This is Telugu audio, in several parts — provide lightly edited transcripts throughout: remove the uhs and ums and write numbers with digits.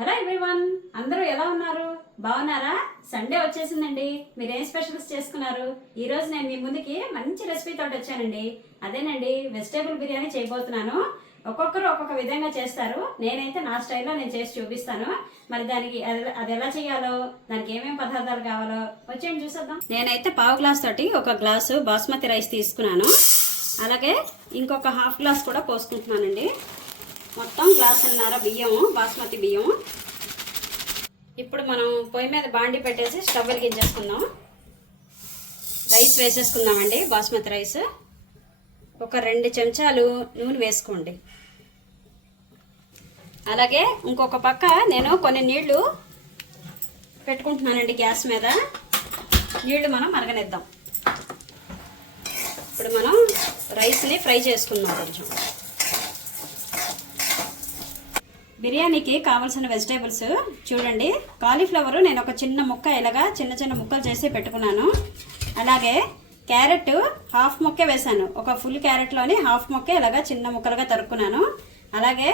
హలో ఎవ్రీవన్, అందరూ ఎలా ఉన్నారు? బాగున్నారా? సండే వచ్చేసిందండి. మీరేం స్పెషల్స్ చేసుకున్నారు? ఈరోజు నేను మీ ముందుకి మంచి రెసిపీ తోటి వచ్చానండి. అదేనండి, వెజిటేబుల్ బిర్యానీ చేయబోతున్నాను. ఒక్కొక్కరు ఒక్కొక్క విధంగా చేస్తారు. నేనైతే నా స్టైల్లో నేను చేసి చూపిస్తాను. మరి దానికి అది ఎలా చేయాలో, దానికి ఏమేమి పదార్థాలు కావాలో వచ్చేయండి చూసేద్దాం. నేనైతే పావు గ్లాస్ తోటి ఒక గ్లాసు బాస్మతి రైస్ తీసుకున్నాను. అలాగే ఇంకొక హాఫ్ గ్లాస్ కూడా పోసుకుంటున్నానండి. మొత్తం గ్లాసున్నర బియ్యం, బాస్మతి బియ్యం. ఇప్పుడు మనం పొయ్యి మీద బాండి పెట్టేసి స్టవ్ వెలిగించేసుకుందాం. రైస్ వేసేసుకుందామండి, బాస్మతి రైస్. ఒక 2 చెంచాలు నూనె వేసుకోండి. అలాగే ఇంకొక పక్క నేను కొన్ని నీళ్లు పెట్టుకుంటున్నానండి గ్యాస్ మీద. నీళ్లు మనం మరగనిద్దాం. ఇప్పుడు మనం రైస్ని ఫ్రై చేసుకుందాం కొంచెం. బిర్యానీకి కావాల్సిన వెజిటేబుల్స్ చూడండి. కాలీఫ్లవర్ నేను ఒక చిన్న ముక్క ఇలాగా చిన్న చిన్న ముక్కలు చేసి పెట్టుకున్నాను. అలాగే క్యారెట్ హాఫ్ ముక్కే వేసాను. ఒక ఫుల్ క్యారెట్లోని హాఫ్ ముక్కే ఇలాగా చిన్న ముక్కలుగా తరుక్కున్నాను. అలాగే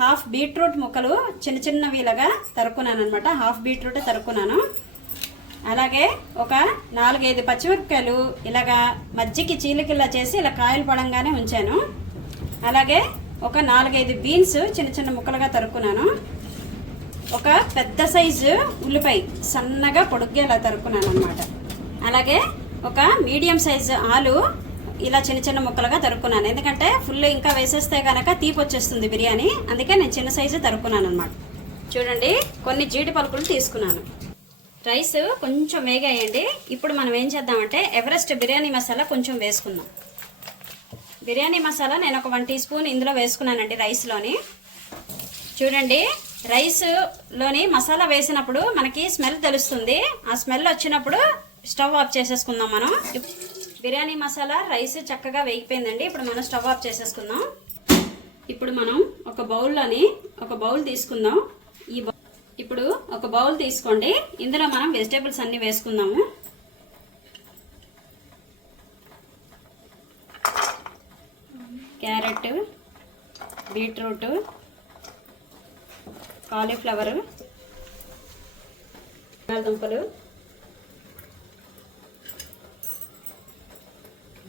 హాఫ్ బీట్రూట్ ముక్కలు చిన్న చిన్నవి ఇలాగా తరుక్కున్నాను అనమాట. హాఫ్ బీట్రూట్ తరుక్కున్నాను. అలాగే ఒక 4-5 పచ్చిమిరపకాయలు ఇలాగా మజ్జికి చీలికల్లా చేసి ఇలా కాయలు పడంగానే ఉంచాను. అలాగే ఒక 4-5 బీన్స్ చిన్న చిన్న ముక్కలుగా తరుక్కున్నాను. ఒక పెద్ద సైజు ఉల్లిపాయ సన్నగా పొడుగ్గా ఇలా తరుక్కున్నాను అనమాట. అలాగే ఒక మీడియం సైజు ఆలు ఇలా చిన్న చిన్న ముక్కలుగా తరుక్కున్నాను. ఎందుకంటే ఫుల్ ఇంకా వేసేస్తే కనుక తీపి వచ్చేస్తుంది బిర్యానీ, అందుకే నేను చిన్న సైజు తరుక్కున్నాను అనమాట. చూడండి, కొన్ని జీడి పలుకులు తీసుకున్నాను. రైస్ కొంచెం వేగాయండి. ఇప్పుడు మనం ఏం చేద్దామంటే ఎవరెస్ట్ బిర్యానీ మసాలా కొంచెం వేసుకుందాం. బిర్యానీ మసాలా నేను ఒక 1 టీ స్పూన్ ఇందులో వేసుకున్నానండి రైస్లోని. చూడండి, రైస్లోని మసాలా వేసినప్పుడు మనకి స్మెల్ తెలుస్తుంది. ఆ స్మెల్ వచ్చినప్పుడు స్టవ్ ఆఫ్ చేసేసుకుందాం మనం. బిర్యానీ మసాలా రైస్ చక్కగా వేగిపోయిందండి. ఇప్పుడు మనం స్టవ్ ఆఫ్ చేసేసుకుందాం. ఇప్పుడు మనం ఒక బౌల్లోని ఒక బౌల్ తీసుకుందాం. ఇప్పుడు ఒక బౌల్ తీసుకోండి. ఇందులో మనం వెజిటేబుల్స్ అన్నీ వేసుకుందాము. క్యారెట్, బీట్రూట్, కాలీఫ్లవరు, బంగాళదుంపలు,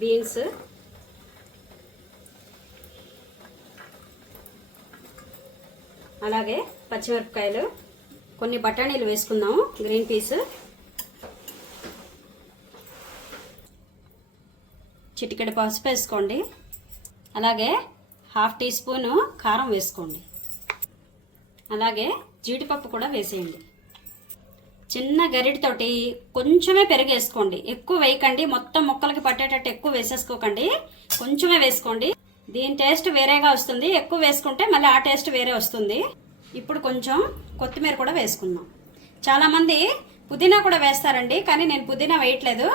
బీన్స్, అలాగే పచ్చిమిరపకాయలు, కొన్ని బఠానీలు వేసుకుందాము, గ్రీన్ పీస్, చిటికెడు పసుపు వేసుకోండి. అలాగే హాఫ్ టీ స్పూను కారం వేసుకోండి. అలాగే జీడిపప్పు కూడా వేసేయండి. చిన్న గరిటతోటి కొంచెమే పెరుగు వేసుకోండి. ఎక్కువ వేయకండి, మొత్తం ముక్కలకి పట్టేటట్టు ఎక్కువ వేసేసుకోకండి, కొంచెమే వేసుకోండి. దీని టేస్ట్ వేరేగా వస్తుంది. ఎక్కువ వేసుకుంటే మళ్ళీ ఆ టేస్ట్ వేరే వస్తుంది. ఇప్పుడు కొంచెం కొత్తిమీర కూడా వేసుకుందాం. చాలామంది పుదీనా కూడా వేస్తారండి, కానీ నేను పుదీనా వేయట్లేదు.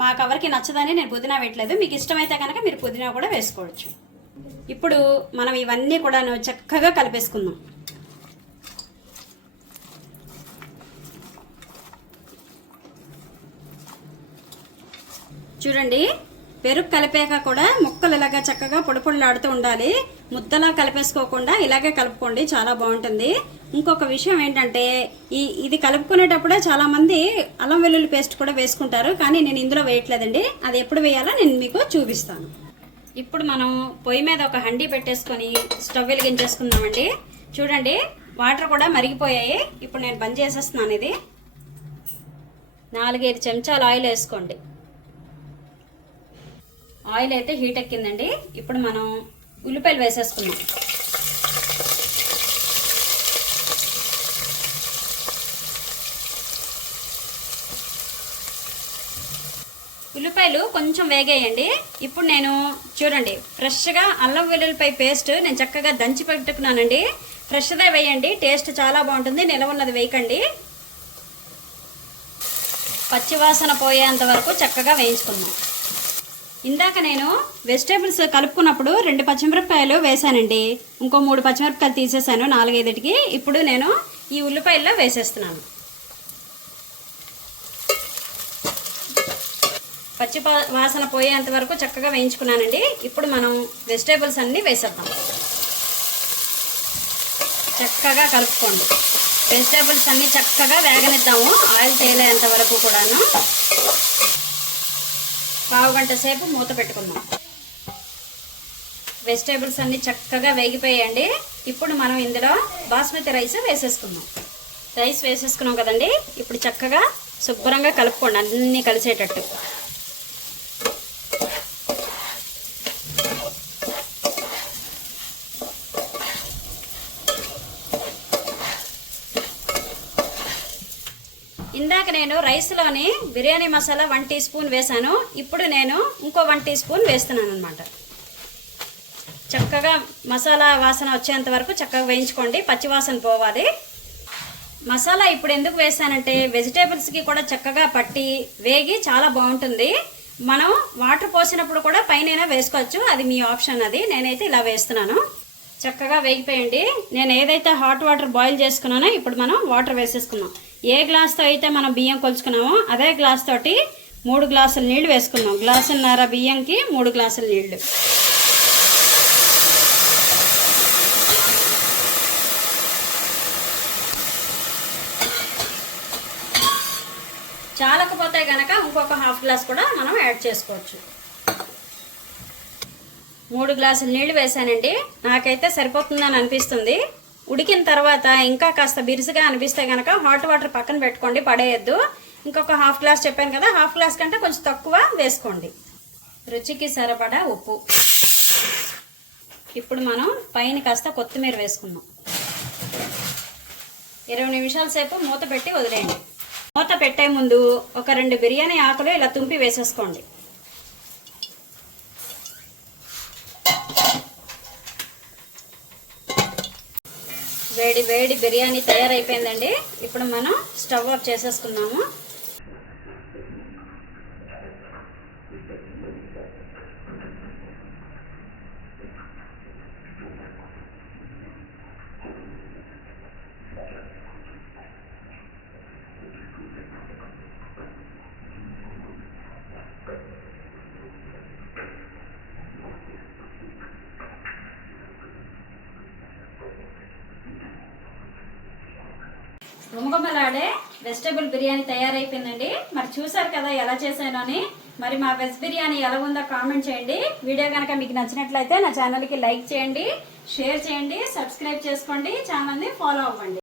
మాకు ఎవరికి నచ్చదని నేను పుదీనా వేయట్లేదు. మీకు ఇష్టమైతే కనుక మీరు పుదీనా కూడా వేసుకోవచ్చు. ఇప్పుడు మనం ఇవన్నీ కూడా చక్కగా కలిపేసుకుందాం. చూడండి, పెరుగు కలిపాక కూడా ముక్కలు ఇలాగా చక్కగా పొడిపొడిలాడుతూ ఉండాలి. ముద్దలా కలిపేసుకోకుండా ఇలాగే కలుపుకోండి, చాలా బాగుంటుంది. ఇంకొక విషయం ఏంటంటే ఇది కలుపుకునేటప్పుడే చాలామంది అల్లం వెల్లుల్లి పేస్ట్ కూడా వేసుకుంటారు, కానీ నేను ఇందులో వేయట్లేదండి. అది ఎప్పుడు వేయాలో నేను మీకు చూపిస్తాను. ఇప్పుడు మనం పొయ్యి మీద ఒక హండీ పెట్టేసుకొని స్టవ్ వెలిగించేసుకుందామండి. చూడండి, వాటర్ కూడా మరిగిపోయాయి. ఇప్పుడు నేను బంద్ చేసేస్తున్నాను. ఇది 4-5 చెంచాలు ఆయిల్ వేసుకోండి. ఆయిల్ అయితే హీట్ ఎక్కిందండి. ఇప్పుడు మనం ఉల్లిపాయలు వేసేసుకున్నాం. ఉల్లిపాయలు కొంచెం వేగేయండి. ఇప్పుడు నేను చూడండి, ఫ్రెష్గా అల్లం వెల్లుల్లిపాయ పేస్ట్ నేను చక్కగా దంచి పెట్టుకున్నానండి. ఫ్రెష్గా వేయండి, టేస్ట్ చాలా బాగుంటుంది. నిలవ ఉన్నది వేయకండి. పచ్చివాసన పోయేంత వరకు చక్కగా వేయించుకుందాం. ఇందాక నేను వెజిటేబుల్స్ కలుపుకున్నప్పుడు 2 పచ్చిమిరపకాయలు వేసానండి. ఇంకో 3 పచ్చిమిరపకాయలు తీసేసాను 4-5కి. ఇప్పుడు నేను ఈ ఉల్లిపాయల్లో వేసేస్తున్నాను. పచ్చి వాసన పోయేంత వరకు చక్కగా వేయించుకున్నానండి. ఇప్పుడు మనం వెజిటేబుల్స్ అన్నీ వేసేద్దాం. చక్కగా కలుపుకోండి. వెజిటేబుల్స్ అన్నీ చక్కగా వేగనిద్దాము, ఆయిల్ తేలేంత వరకు కూడాను. పావు గంట సేపు మూత పెట్టుకుందాం. వెజిటేబుల్స్ అన్నీ చక్కగా వేగిపోయాయండి. ఇప్పుడు మనం ఇందులో బాస్మతి రైస్ వేసేసుకుందాం. రైస్ వేసేసుకున్నాం కదండి. ఇప్పుడు చక్కగా శుభ్రంగా కలుపుకోండి అన్నీ కలిసేటట్టు. ఇందాక నేను రైస్లోని బిర్యానీ మసాలా 1 టీ స్పూన్ వేసాను. ఇప్పుడు నేను ఇంకో 1 టీ స్పూన్ వేస్తున్నాను అనమాట. చక్కగా మసాలా వాసన వచ్చేంత వరకు చక్కగా వేయించుకోండి, పచ్చి వాసన పోవాలి. మసాలా ఇప్పుడు ఎందుకు వేసానంటే వెజిటేబుల్స్కి కూడా చక్కగా పట్టి వేగి చాలా బాగుంటుంది. మనం వాటర్ పోసినప్పుడు కూడా పైన వేసుకోవచ్చు, అది మీ ఆప్షన్. అది నేనైతే ఇలా వేస్తున్నాను. చక్కగా వేగిపోయండి. నేను ఏదైతే హాట్ వాటర్ బాయిల్ చేసుకున్నానో ఇప్పుడు మనం వాటర్ వేసేసుకున్నాం. ఏ గ్లాస్తో అయితే మనం బియ్యం కొలుచుకున్నామో అదే గ్లాస్ తోటి 3 గ్లాసుల నీళ్లు వేసుకున్నాం. గ్లాసున్నర బియ్యంకి 3 గ్లాసుల నీళ్లు. చాలకపోతే గనక ఇంకొక హాఫ్ గ్లాస్ కూడా మనం యాడ్ చేసుకోవచ్చు. 3 గ్లాసుల నీళ్లు వేసానండి. నాకైతే సరిపోతుందని అనిపిస్తుంది. ఉడికిన తర్వాత ఇంకా కాస్త బిరుసుగా అనిపిస్తే కనుక హాట్ వాటర్ పక్కన పెట్టుకోండి, పడేయద్దు. ఇంకొక హాఫ్ గ్లాస్ చెప్పాను కదా, హాఫ్ గ్లాస్ కంటే కొంచెం తక్కువ వేసుకోండి. రుచికి సరిపడా ఉప్పు. ఇప్పుడు మనం పైన కాస్త కొత్తిమీర వేసుకుందాం. 20 నిమిషాల సేపు మూత పెట్టి వదిలేయండి. మూత పెట్టే ముందు ఒక 2 బిర్యానీ ఆకులు ఇలా తుంపి వేసేసుకోండి. వేడి వేడి బిర్యానీ తయారైపోయిందండి. ఇప్పుడు మనం స్టవ్ ఆఫ్ చేసేసుకున్నాము. గుమగుమలాడే వెజిటేబుల్ బిర్యానీ తయారైపోయిందండి. మరి చూసారు కదా ఎలా చేశాను అని. మరి మా వెజ్ బిర్యానీ ఎలా ఉందో కామెంట్ చేయండి. వీడియో కనుక మీకు నచ్చినట్లయితే నా ఛానల్కి లైక్ చేయండి, షేర్ చేయండి, సబ్స్క్రైబ్ చేసుకోండి, ఛానల్ని ఫాలో అవ్వండి.